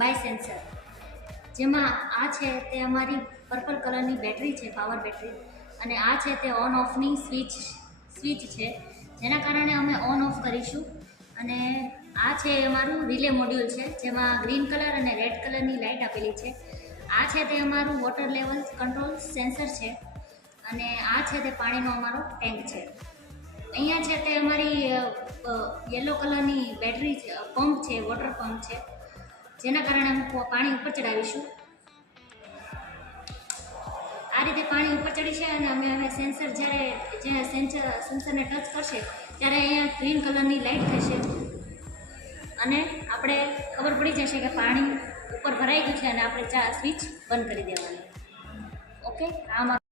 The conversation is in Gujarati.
બાય સેન્સર, જેમાં આ છે તે અમારી પર્પલ કલરની બેટરી છે, પાવર બેટરી, અને આ છે તે ઓન ઓફની સ્વિચ છે, જેના કારણે અમે ઓન ઓફ કરીશું. અને આ છે અમારું રિલે મોડ્યુલ છે, જેમાં ગ્રીન કલર અને રેડ કલરની લાઇટ આપેલી છે. આ છે તે અમારું વોટર લેવલ કંટ્રોલ સેન્સર છે, અને આ છે તે પાણીનો અમારો ટેન્ક છે. અહીંયા છે તે અમારી યલો કલરની બેટરી છે, પંપ છે, વોટર પંપ છે, જેના કારણે અમે પાણી ઉપર ચડાવીશું. આ રીતે પાણી ઉપર ચડી છે, અને અમે હવે સેન્સર જ્યારે સેન્સરને ટચ કરશે ત્યારે અહીંયા ગ્રીન કલરની લાઇટ થશે, અને આપણે ખબર પડી જશે કે પાણી ઉપર ભરાઈ ગયું છે, અને આપણે સ્વિચ બંધ કરી દેવાની. ઓકે, આમાં